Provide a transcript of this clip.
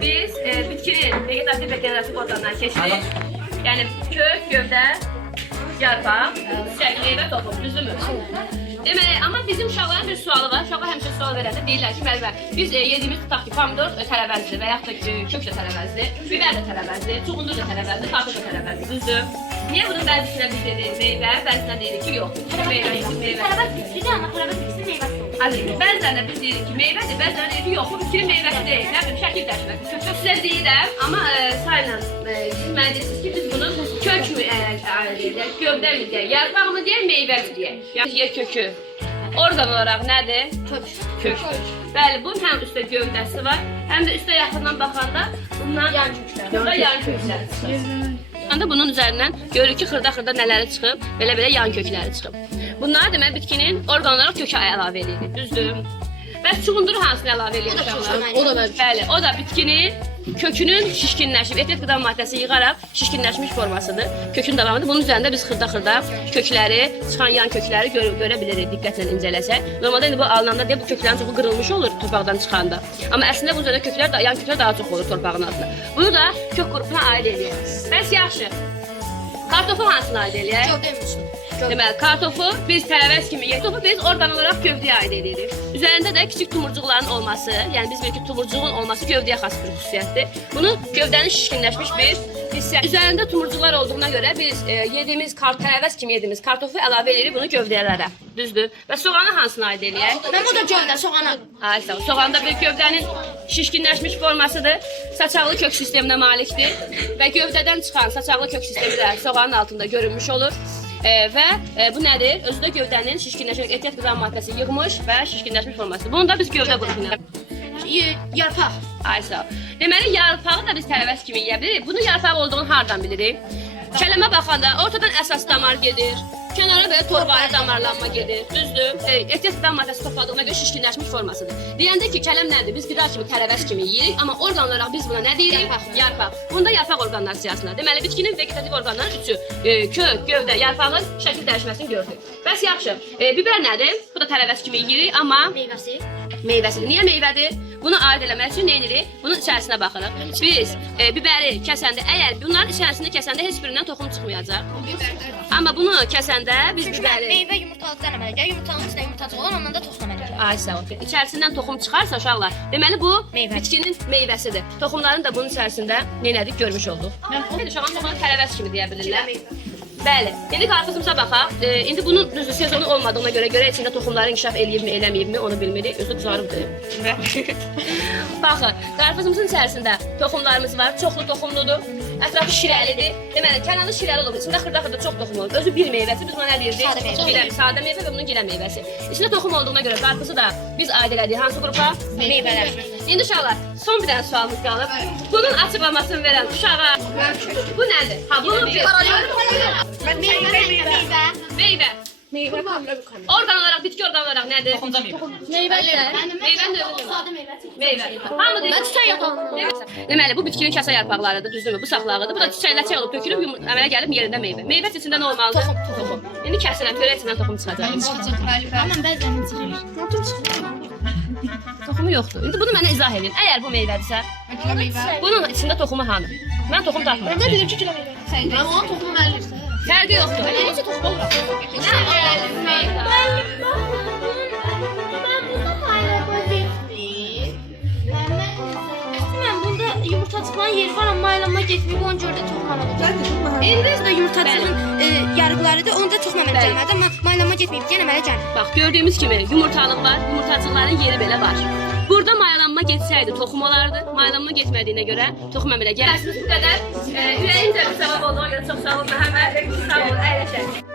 Biz bitkinin vegetativ ve generatif organdan keçirik. Yəni kök, gövdə, yarpaq, çiçək, meyvə, toxum, düzdürmü? Deməli, amma bizim uşaqların bir sualı var. Uşaqlar həmişə sual verəndə deyirlər ki, müəllimə, biz yediyimiz tutaq ki, pomidor tərəvəzdir və yaxud da kök də tərəvəzdir, biber də tərəvəzdir, çuğundur da tərəvəzdir, kartof da tərəvəzdir, düzdür? Niyə bunun bəzisinə biz dedik meyvə, bəzisinə deyirik ki, yox, meyvə. Tərəvəz bitkisidir, amma tərəvəz bitkisi meyvəsi olur. Azizim, bəzilərində biz deyirik ki, meyvədir, bəzilərində deyirik ki, yox, bu bitkinin meyvəsi deyil, nə bilim, şəkil dəşməsi. Kök sizə deyirəm, amma sayla siz mənə deyirsiniz ki, biz bunu kök mü deyək, gövdə mi deyək, yarpaq mı deyək, meyvə mi deyək? Yəni, yer kökü. Orqan olarak nədir? Kök. Bəli, bunun həm üstə gövdəsi var, həm də üstə yaxından baxanda bundan yan köklər çıxır. Bunun üzərindən görürük ki, xırda-xırda nələri çıxıb, belə-belə yan kökləri çıxıb. Bunlar demək bitkinin orqan olaraq kökə əlavə edilir, düzdür? Bəs çuğunduru hansını əlavə edilir? O da bəli, o da bitkinin kökünün şişkinləşib, ehtiyat qida maddəsi yığaraq şişkinləşmiş formasıdır. Kökün davamıdır. Bunun üzərində biz xırda-xırda kökləri, çıxan yan kökləri görə bilirik diqqətlə incələsək. Normalda indi bu alınanda deyə bu köklərin çoxu qırılmış olur torpaqdan çıxanda. Amma əslində bu üzərində köklər, yan köklər daha çox olur torpağın altında. Bunu da kök qrupuna aid edir. Bəs yaxşı. Kartofu hansına aid edir? Gövdəmişdir. Deməli, kartofu biz tərəvəz kimi yeyək. Tofu biz orqan olaraq gövdəyə aid edirik. Üzərində də kiçik tumurcuqların olması, yəni biz bilirik ki, tumurcuğun olması gövdəyə xas bir xüsusiyyətdir. Bunu gövdənin şişkinləşmiş bir hissə. Üzərində tumurcuqlar olduğuna görə biz yediyimiz tərəvəz kimi yediyimiz kartofu əlavə edirik bunu gövdələrə. Düzdür? Və soğanı hansına aid eləyək? Mən bu da gövdə, soğana. Ay sağ ol. Soğan da bir gövdənin şişkinləşmiş formasıdır. Saçaqlı kök sisteminə malikdir və gövdədən çıxan saçaqlı kök sistemi də soğanın altında görünmüş olur. Və bu nədir? Özü də gövdənin şişkinləşərək ehtiyat qida maddəsi yığmış və şişkinləşmiş formasıdır. Bunu da biz gövdə qrupuna. Yarpaq. Ay sağ ol. Deməli, yarpağı da biz tərəvəz kimi yeyə bilirik. Bunun yarpaq olduğunu hardan bilirik? Kələmə baxanda ortadan əsas damar gedir. Kənara belə torbağa damarlanma gedir. Düzdür? Ehtiyat qida maddəsi topladığına görə şişkinləşmiş formasıdır. Deyəndə ki, kələm nədir? Biz qida kimi, tərəvəz kimi yeyirik, amma orqan olaraq biz buna nə deyirik? Yarpaq. Bunda yarpaq orqanlar siyasında. Deməli, bitkinin vegetativ orqanların üçü, kök, gövdə, yarpağın şəkil dəyişməsini gördük. Bəs yaxşı, biber nədir? Bu da tərəvəz kimi yeyirik, amma meyvəsidir. Niyə meyvədir? Bunu aid eləmək üçün nə edirik? Bunun içərisinə baxırıq. Biz biberi kəsəndə, əgər bunların içərisində kəsəndə heç birindən toxum çıxmayacaq. Amma bunu kəsəndə biz biberi... Meyvə yumurtalıqdan əmələ gəlir. Yumurtanın içində yumurtacıq olan, ondan da toxum əmələ gəlir. Ay sağ ol. İçərisindən toxum çıxarsa uşaqlar, deməli bu bitkinin meyvəsidir. Toxumların da bunun içərisində neylədik görmüş olduq. Uşaqlar toxumunu tərəvəz kimi deyə bilirlər. Bəli. İndi qarpızımıza baxaq. İndi bunun düzdür sezonu olmadığına görə içində toxumları inkişaf eləyibmi, eləməyibmi onu bilmirik. Özü qızarıbdır. Baxın, qarpızımızın içərisində toxumlarımız var. Çoxlu toxumludur. Ətrafı şirəlidir. Deməli, kənalı şirəli olur. İçində xırda-xırda çox toxum olur. Özü bir meyvəsi. Biz buna nə deyirdik? Sadə meyvə və bunun gilə meyvəsi. İçində toxum olduğuna görə qarpızı da biz aid elədik hansı qrupa? Meyvələr. İndi uşaqlar, son bir dənə sualımız qalıb. Bunun açıqlamasını verən uşağa bu nədir? Ha, bunun Meyvə. Orqan olaraq, bitki orqan olaraq nədir? Meyvədir. Meyvə. Hamı deyir. Çiçək yatağında. Deməli, bu bitkinin kəsə yarpaqlarıdır, düzdürmü? Bu saxlağıdır. Bu da çiçəkləçək olub, tökülüb, əmələ gəlib yerində meyvə. Meyvə içində nə olmalıdır? Toxum. İndi kəsilən, pörə içindən toxum çıxacaq. Amma bəzən çıxır. Toxumu yoxdur. İndi bunu mənə izah edin. Əgər bu meyvədirsə, bunun içində toxumu hanı? Mən toxum tapmıram. Mən də bilirəm ki, gilə meyvə. Mən onun toxumu mənlirsə. Fərqi yoxdur. Necə toxum olur? Ben bunda paylaşmak istiyorum. Ben bunda yumurtacıqların yeri var ama maylanma getməyib, onu gördü toxum. İndi də yumurtacığın yarıqlarıdır, onu da toxum əmələ gəlmədi, amma maylanma getməyib, yenə əmələ gəlir. Bax, gördüyümüz kimi yumurtalıq var, yumurtacıqların yeri belə var. Burada mayalanma getsəydi toxum olardı. Mayalanma getmədiyinə görə toxum əmələ gəlir. Bu qədər ürəyimcə bir səbəb olduğuna görə çox sağ olun Məhəmməd. Sağ olun, əyləşək.